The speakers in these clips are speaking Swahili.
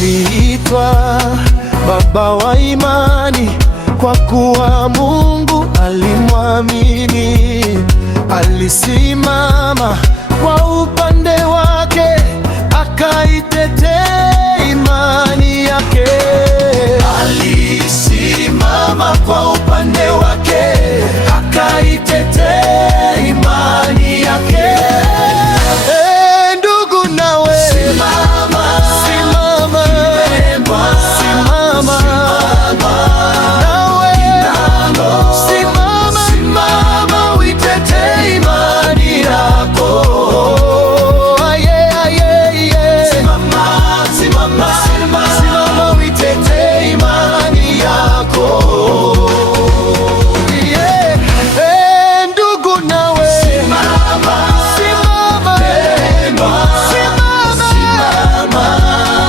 aliitwa baba wa imani kwa kuwa Mungu alimwamini. Alisimama kwa upande wake, akaitetea imani yake. Alisimama kwa upande wake, akaitetea imani yake. Ndugu nawe simama, simama, simama, nawe simama, simama, uitetee imani yako. Simama, simama, simama, uitetee imani yako. Ndugu nawe simama, simama, simama,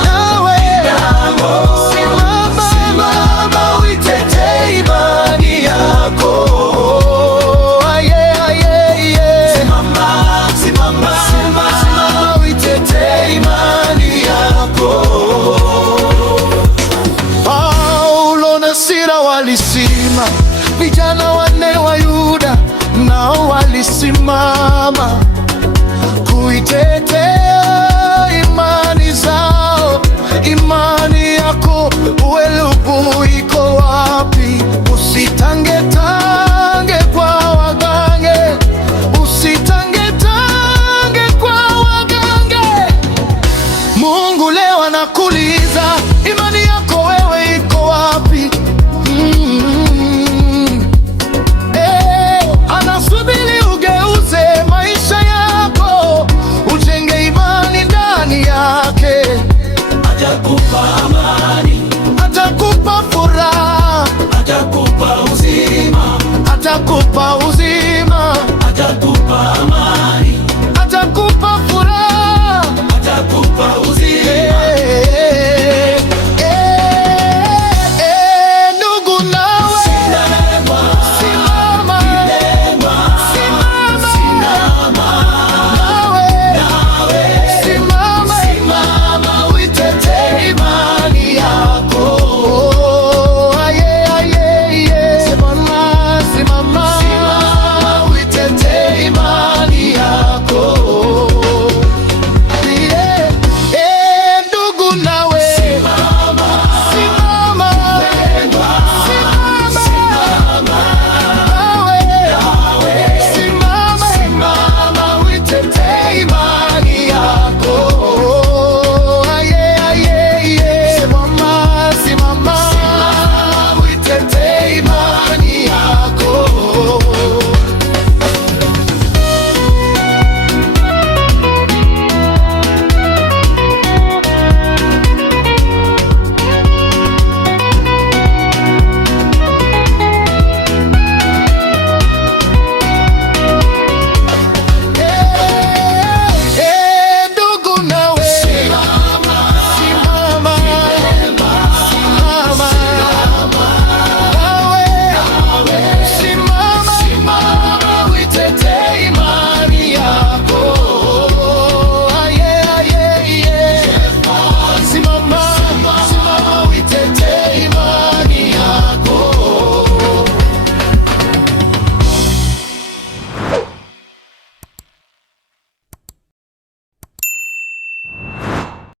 nawe simama, simama, uitetee imani yako. Simama, simama, simama, uitetee imani yako. Paulo na Sila walisima, vijana wanne wa Yuda nao walisimama kuitetea imani zao. Imani yako Uelubu iko wapi? Usitangetange kwa wagange, usitangetange kwa wagange. Mungu leo anakuuliza,